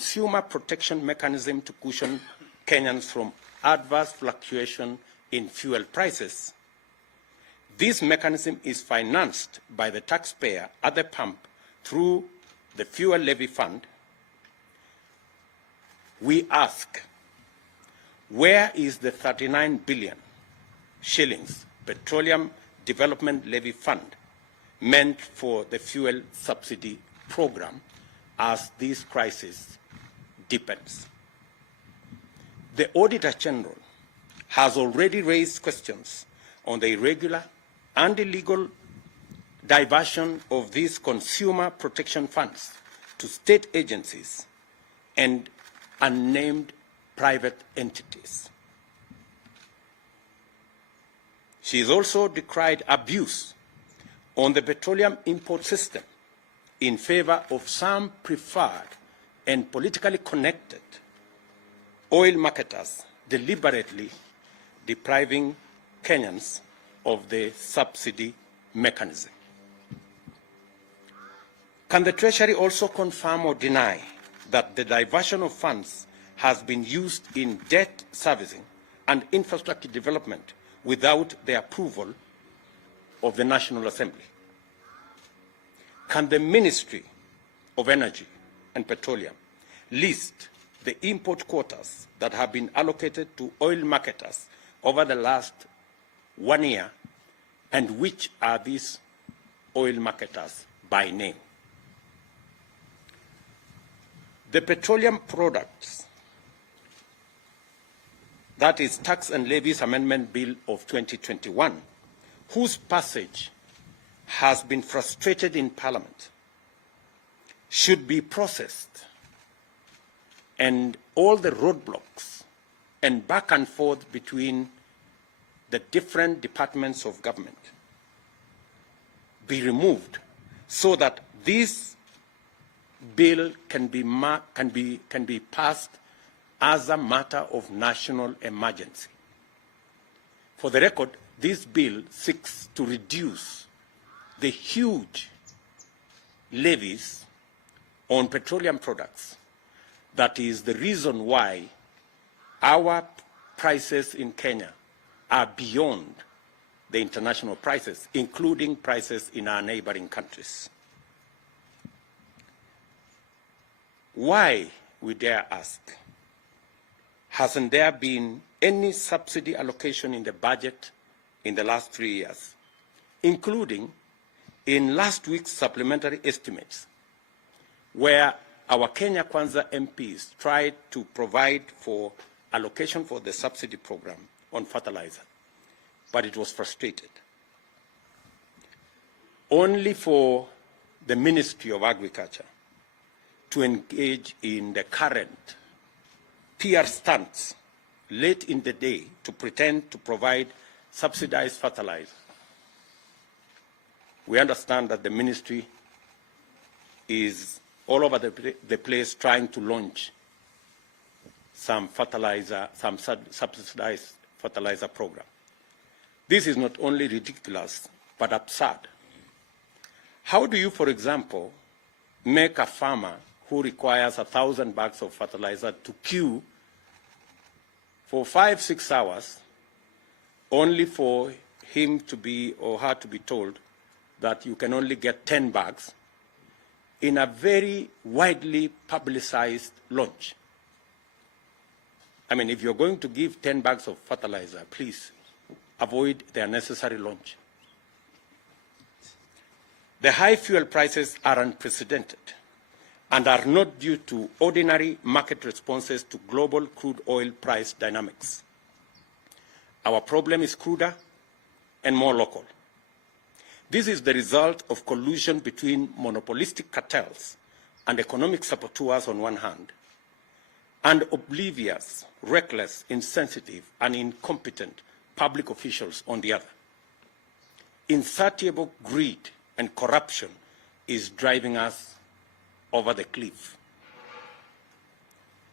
consumer protection mechanism to cushion Kenyans from adverse fluctuation in fuel prices. This mechanism is financed by the taxpayer at the pump through the fuel levy fund. We ask, where is the 39 billion shillings petroleum development levy fund meant for the fuel subsidy program as this crisis deepens? The Auditor General has already raised questions on the irregular and illegal diversion of these consumer protection funds to state agencies and unnamed private entities. She has also decried abuse on the petroleum import system in favor of some preferred and politically connected oil marketers deliberately depriving Kenyans of the subsidy mechanism. Can the Treasury also confirm or deny that the diversion of funds has been used in debt servicing and infrastructure development without the approval of the National Assembly? Can the Ministry of Energy and Petroleum list the import quotas that have been allocated to oil marketers over the last 1 year, and which are these oil marketers by name? The Petroleum Products, that is Tax and Levies Amendment Bill of 2021, whose passage has been frustrated in Parliament, should be processed, and all the roadblocks and back and forth between the different departments of government be removed, so that this bill can be passed as a matter of national emergency. For the record, this bill seeks to reduce the huge levies on petroleum products. That is the reason why our prices in Kenya are beyond the international prices, including prices in our neighboring countries. Why, we dare ask, hasn't there been any subsidy allocation in the budget in the last 3 years, including in last week's supplementary estimates, where our Kenya Kwanza MPs tried to provide for allocation for the subsidy program on fertilizer, but it was frustrated. Only for the Ministry of Agriculture to engage in the current PR stunts late in the day to pretend to provide subsidized fertilizer. We understand that the ministry is all over the place trying to launch some subsidized fertilizer program. This is not only ridiculous, but absurd. How do you, for example, make a farmer who requires 1,000 bags of fertilizer to queue for 5-6 hours, only for him to be or her to be told that you can only get 10 bags in a very widely publicized launch? I mean, if you're going to give 10 bags of fertilizer, please avoid the unnecessary launch. The high fuel prices are unprecedented and are not due to ordinary market responses to global crude oil price dynamics. Our problem is cruder and more local. This is the result of collusion between monopolistic cartels and economic saboteurs on one hand, and oblivious, reckless, insensitive, and incompetent public officials on the other. Insatiable greed and corruption is driving us over the cliff.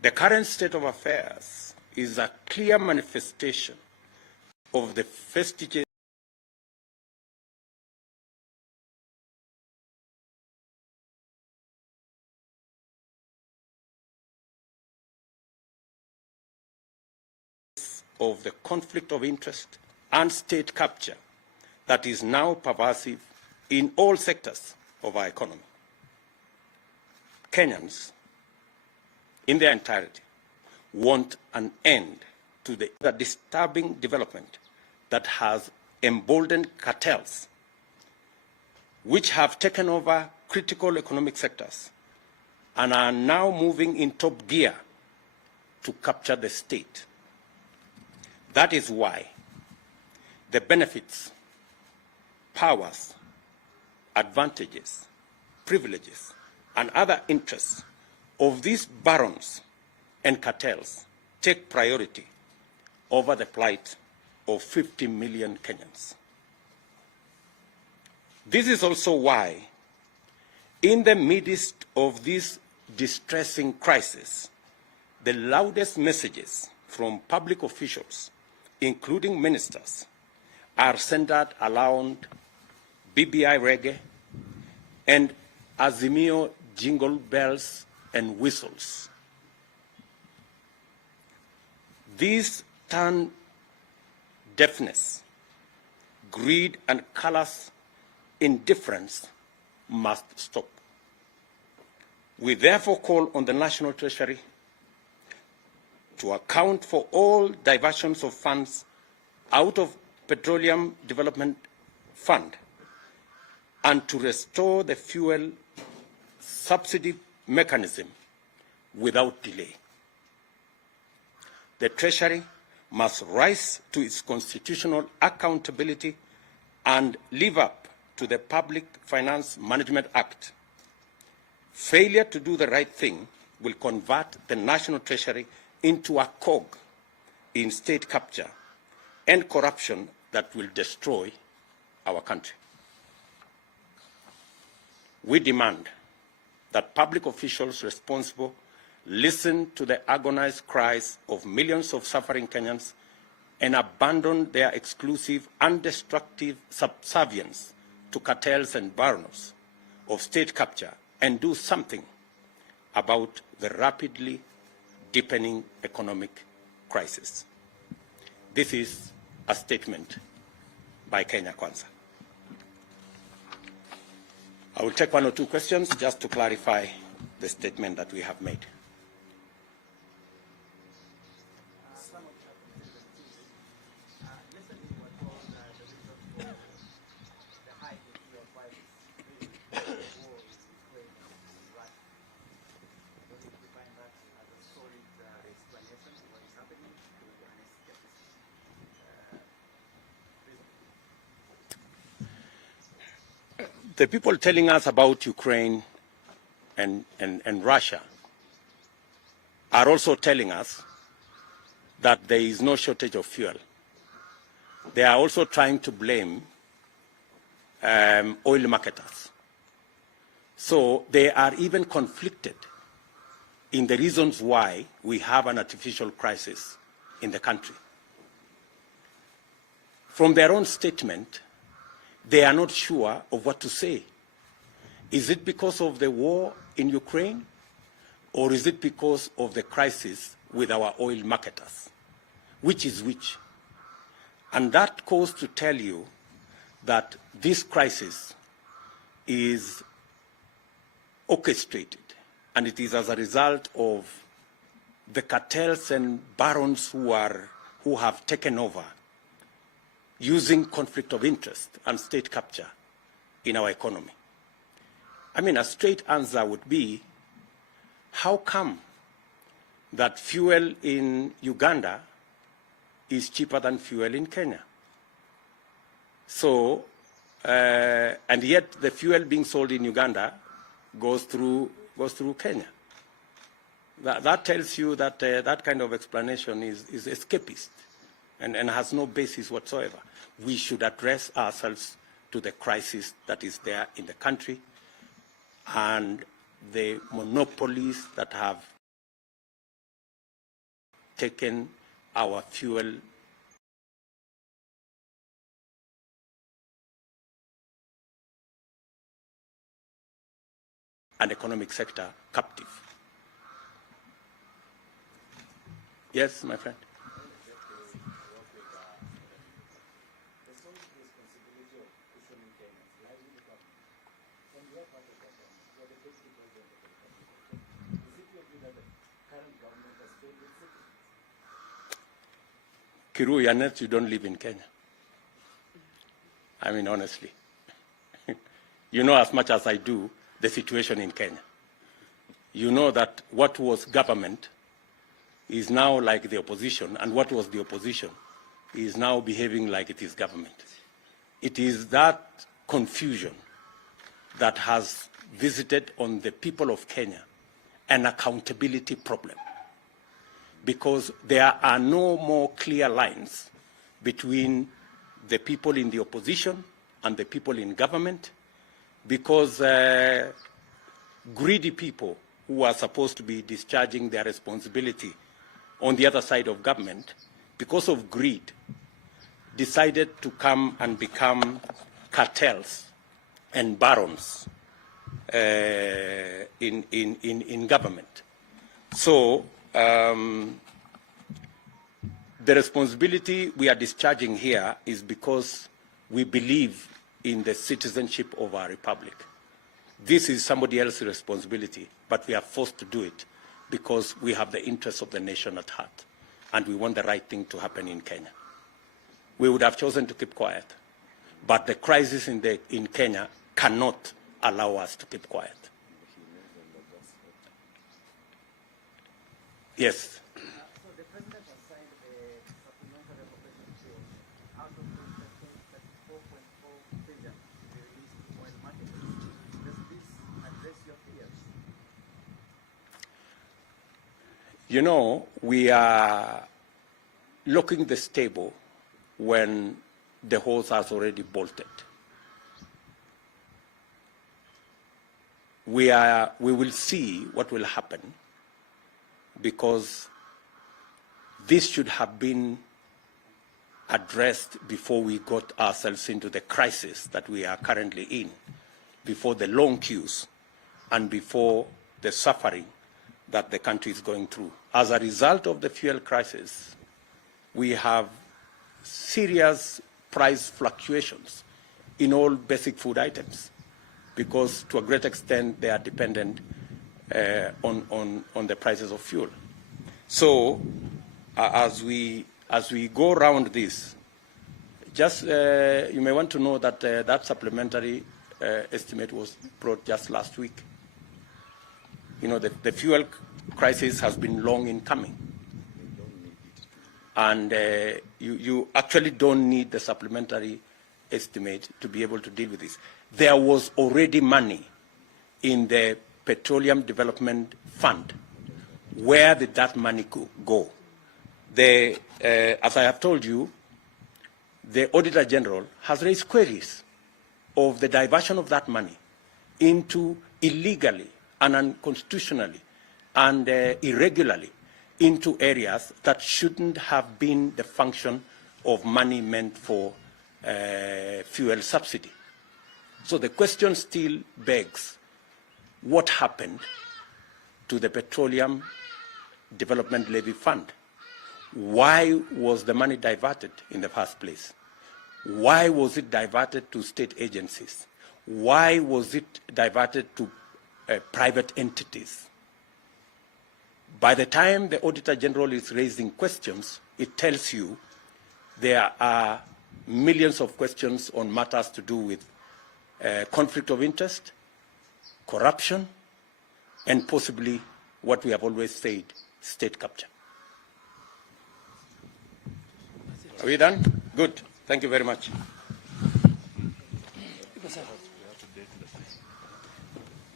The current state of affairs is a clear manifestation of the vestiges of the conflict of interest and state capture that is now pervasive in all sectors of our economy. Kenyans, in their entirety, want an end to the disturbing development that has emboldened cartels, which have taken over critical economic sectors and are now moving in top gear to capture the state. That is why the benefits, powers, advantages, privileges, and other interests of these barons and cartels take priority over the plight of 50 million Kenyans. This is also why, in the midst of this distressing crisis, the loudest messages from public officials, including ministers, are centered around BBI reggae and Azimio jingle bells and whistles. These turn deafness, greed, and callous indifference must stop. We therefore call on the National Treasury to account for all diversions of funds out of Petroleum Development Fund and to restore the fuel subsidy mechanism without delay. The Treasury must rise to its constitutional accountability and live up to the Public Finance Management Act. Failure to do the right thing will convert the National Treasury into a cog in state capture and corruption that will destroy our country. We demand that public officials responsible listen to the agonized cries of millions of suffering Kenyans and abandon their exclusive and destructive subservience to cartels and barons of state capture and do something about the rapidly deepening economic crisis. This is a statement by Kenya Kwanza. I will take one or two questions just to clarify the statement that we have made. The people telling us about Ukraine and Russia are also telling us that there is no shortage of fuel. They are also trying to blame oil marketers. So they are even conflicted in the reasons why we have an artificial crisis in the country. From their own statement, they are not sure of what to say. Is it because of the war in Ukraine, or is it because of the crisis with our oil marketers? Which is which? And that goes to tell you that this crisis is orchestrated, and it is as a result of the cartels and barons who have taken over, using conflict of interest and state capture in our economy. I mean, a straight answer would be, how come that fuel in Uganda is cheaper than fuel in Kenya? So, and yet the fuel being sold in Uganda goes through Kenya. That tells you that that kind of explanation is escapist and has no basis whatsoever. We should address ourselves to the crisis that is there in the country and the monopolies that have taken our fuel and economic sector captive. Yes, my friend. Kiru Yanet, you don't live in Kenya. I mean, honestly. You know as much as I do the situation in Kenya. You know that what was government is now like the opposition, and what was the opposition is now behaving like it is government. It is that confusion that has visited on the people of Kenya an accountability problem, because there are no more clear lines between the people in the opposition and the people in government, because greedy people who are supposed to be discharging their responsibility on the other side of government, because of greed, decided to come and become cartels and barons in government. So the responsibility we are discharging here is because we believe in the citizenship of our republic. This is somebody else's responsibility, but we are forced to do it because we have the interests of the nation at heart, and we want the right thing to happen in Kenya. We would have chosen to keep quiet, but the crisis in Kenya cannot allow us to keep quiet. Yes. So the President has signed a supplementary appropriation bill out of which 34.4 billion to be released to oil markets. Does this address your fears? You know, we are locking the stable when the horse has already bolted. We will see what will happen, because this should have been addressed before we got ourselves into the crisis that we are currently in, before the long queues and before the suffering that the country is going through. As a result of the fuel crisis, we have serious price fluctuations in all basic food items, because to a great extent they are dependent on the prices of fuel. So as we go around this, just you may want to know that that supplementary estimate was brought just last week. You know, the fuel crisis has been long in coming, and you actually don't need the supplementary estimate to be able to deal with this. There was already money in the Petroleum Development Fund. Where did that money go? As I have told you, the Auditor General has raised queries of the diversion of that money into illegally and unconstitutionally and irregularly into areas that shouldn't have been the function of money meant for fuel subsidy. So the question still begs, what happened to the Petroleum Development Levy Fund? Why was the money diverted in the first place? Why was it diverted to state agencies? Why was it diverted to private entities? By the time the Auditor General is raising questions, it tells you there are millions of questions on matters to do with conflict of interest, corruption, and possibly what we have always said, state capture. Are we done? Good. Thank you very much.